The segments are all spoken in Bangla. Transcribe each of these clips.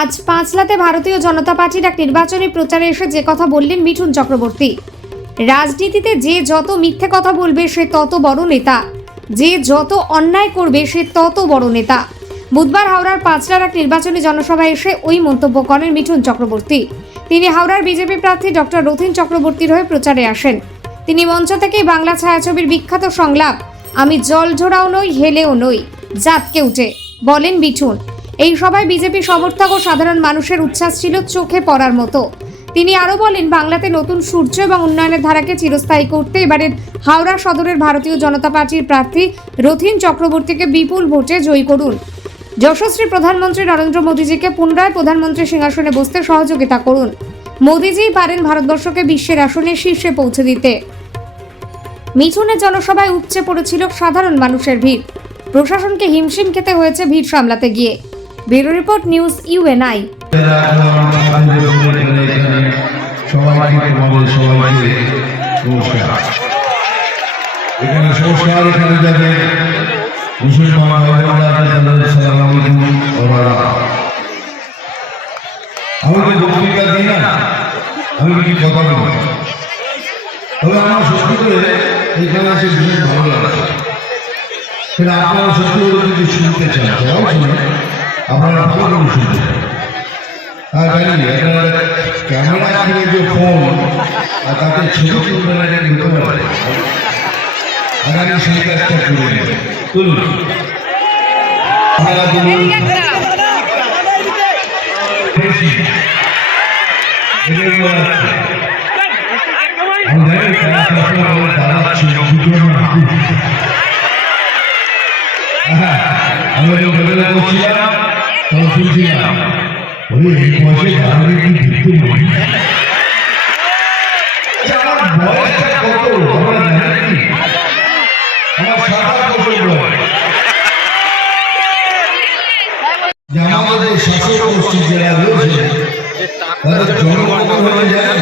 আজ পাঁচলাতে ভারতীয় জনতা পার্টির এক নির্বাচনী প্রচারে এসে যে কথা বললেন মিঠুন চক্রবর্তী। রাজনীতিতে যে যত মিথ্যে কথা বলবে, সে তত বড় নেতা। যে যত অন্যায় করবে, সে তত বড় নেতা। বুধবার হাওড়ার পাঁচলার এক নির্বাচনী জনসভায় এসে ওই মন্তব্য করেন মিঠুন চক্রবর্তী। তিনি হাওড়ার বিজেপি প্রার্থী ডক্টর রথিন চক্রবর্তীর হয়ে প্রচারে আসেন। তিনি মঞ্চ থেকেই বাংলা ছায়াছবির বিখ্যাত সংলাপ, আমি জল ঝোড়াও নই, হেলেও নই, জাতকে উঠে। বলেন মিঠুন। এই সভায় বিজেপি সমর্থক ও সাধারণ মানুষের উচ্ছ্বাস ছিল চোখে পড়ার মতো। তিনি আরও বলেন, বাংলাতে নতুন সূর্য এবং উন্নয়নের ধারাকে চিরস্থায়ী করতে এবারের হাওড়া সদরের ভারতীয় জনতা পার্টির প্রার্থী রথিন চক্রবর্তীকে বিপুল ভোটে জয়ী করুন। যশস্বী প্রধানমন্ত্রী নরেন্দ্র মোদীজিকে পুনরায় প্রধানমন্ত্রী সিংহাসনে বসতে সহযোগিতা করুন। মোদীজিই পারেন ভারতবর্ষকে বিশ্বের আসনে শীর্ষে পৌঁছে দিতে। মিঠুনের জনসভায় উপচে পড়েছিল সাধারণ মানুষের ভিড়। প্রশাসনকে হিমশিম খেতে হয়েছে ভিড় সামলাতে গিয়ে। Bureau report news UNI. না কিছু আপনারা সত্যি যদি শুনতে চান আপনারা করে শুনতে আর জানি একটা ক্যামেরা কিনে যে ফোন আর তাতে না এটা নিতে পারে আর আমি সেই কাজটা করে নিই তুলুন আপনারা তুলুন বেশি এদের হ্যাঁ আমি ওই হোটেলে বসছিলাম তখন শুনছিলাম ওরে এই বয়সে দাঁড়ালে কি দেখতে পারি আমার বয়সটা কত আমরা জানি আমার সাতাশ বছর বয়স আমাদের শাসক গোষ্ঠী যারা রয়েছে তাদের জন্মগ্রহণ যায়।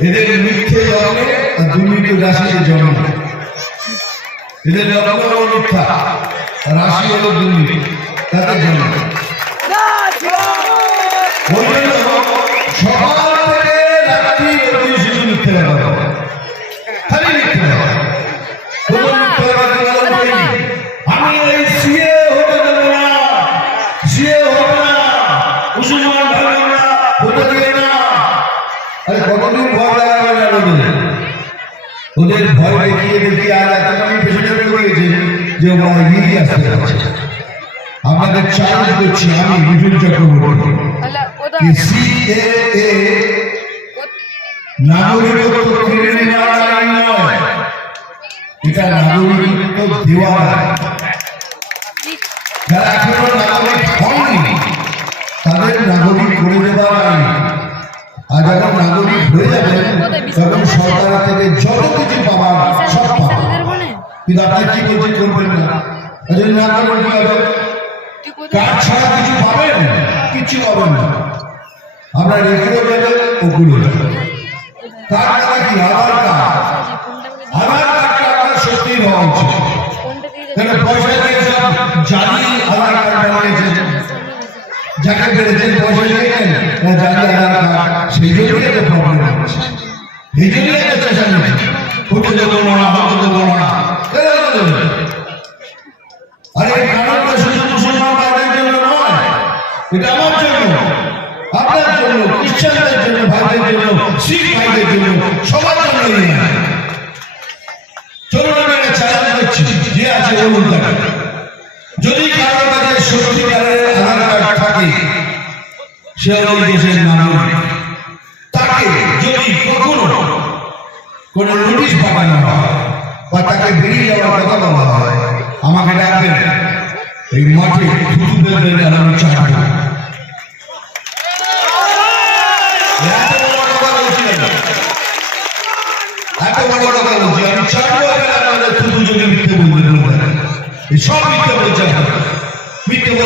এদের জন্মে এদের জন্ম মিথ্যা। আর রাশি দুর্নীতি তাদের তো, সকাল থেকে রাত্রি অবধি শুধু মিথ্যে কথা খালি বলেনি। আমি এই হতে দেবো না। সিএ হবে না। মুসলমান ভালো না। হতে দেবে না। আরে কতদিন ভয় লাগাবে না ওদের ভয় দেখিয়ে দেখিয়ে আর এতখানি পেছনে পড়ে যে ওরা এগিয়ে আসতে পারছে আপনাদের চ্যালেঞ্জ করছি আমি চক্রবর্তী। कि সিএএ নাগরিকত্ব কেড়ে নেওয়া আইন নয়। এটা নাগরিকত্ব দেওয়া আইন। যারা এখনও নাগরিক হয়নি তাদের নাগরিক করে দেওয়া আইন আর যখন নাগরিক হয়ে যাবে তখন সরকার থেকে যত কিছু কিন্তু আপনি কি বলছেন করবেন না? যদি না করেন কি হবে? কাজ ছাড়া কিছু পাবেন? কিছু পাবেন না। আপনার এগুলো যাবে ওগুলো। তার দ্বারা কি? আধার কার্ড। আধার কার্ডটা আপনার সত্যি হওয়া উচিত। কেন পয়সা দিয়ে সব জালি আধার কার্ড বানিয়েছে যাকে পেরেছেন পয়সা আধার কার্ড। সেই জন্যই তো প্রবলেম হচ্ছে। এই জন্যই তো চেষ্টা নিচ্ছে ফুটে দেবো না হতে দেবো না কেন দেবো আরে এই কারণটা শুধু মুসলমান ভাইদের জন্য নয় এটা আমার জন্য আপনার জন্য খ্রিস্টানদের জন্য ভাইদের জন্য শিখ ভাইদের জন্য সবার জন্য। চলুন আমি একটা চ্যালেঞ্জ করছি। যে আছে যদি কখনো কোনো নোটিশ পাঠানো হয় বা তাকে বেরিয়ে যাওয়ার কথা বলা হয়, আমাকে ডাকবেন। এই মাঠে আমি চাটব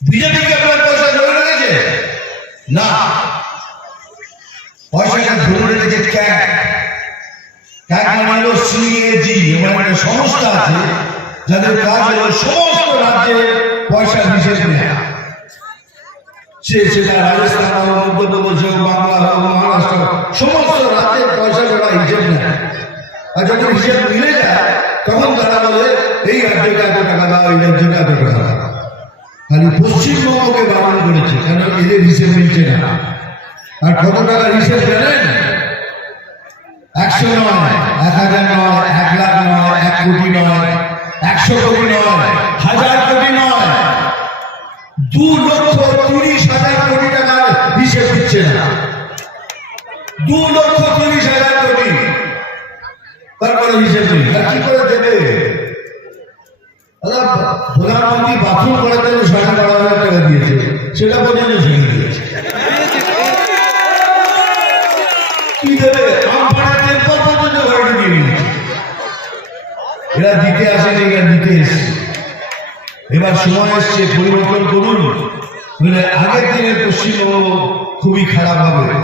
বিজেপি কি আপনার পয়সা ধরে রেখেছে? না। পয়সাটা ধরে রেখেছে ক্যাক মানে সিএজি মানে সংস্থা আছে, যাদের কাজ হলো সমস্ত রাজ্যে পয়সা হিসেব নেওয়া সে সেটা রাজস্থান হোক মধ্যপ্রদেশ হোক বাংলা হোক মহারাষ্ট্র, সমস্ত রাজ্যের পয়সা তারা হিসেব নেয়। আর যখন হিসেব মিলে যায়, তখন তারা বলে, এই রাজ্যকে এত টাকা দাও, এই রাজ্যকে এত টাকা দাও। খালি পশ্চিমবঙ্গকে বারণ করেছে, কেন এদের হিসেব মিলছে না? আর কত টাকার হিসেব জানেন একশো নয়, এক হাজার নয়, এক লাখ নয়, এক কোটি নয়, একশো কোটি নয়, হাজার কোটি নয়। দু লক্ষ তিরিশ হাজার কোটি টাকার হিসেব দিচ্ছে না। দু লক্ষ তিরিশ হাজার কোটি। তারপরে হিসেব নেই। কি করে দেবে? প্রধানমন্ত্রী বাথরুম করার জন্য সাড়ে বারো হাজার টাকা দিয়েছে। সেটা পর্যন্ত ছেড়ে দিয়েছে। কি দেবে? এরা দিতে আসেনি, এরা দিতে এসছে। এবার সময় এসছে, পরিবর্তন করুন। নইলে আগের দিনের পশ্চিমবঙ্গ খুবই খারাপ হবে।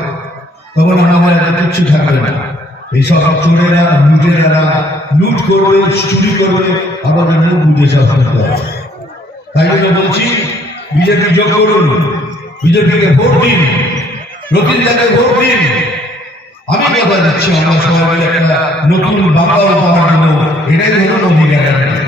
তখন আমাদের এত কিচ্ছু থাকবে না। এইসব চোরেরা, লুটেরারা লুট করবে, চুরি করবে, আমাদের মুখ বুঝে সব তাই জন্য বলছি, বিজেপি যোগ করুন, বিজেপিকে ভোট দিন জায়গায় ভোট দিন। আমি কথা দিচ্ছি, আমরা সবাই একটা নতুন বাংলা উপহার দেবো এটাই হলো গ্যারান্টি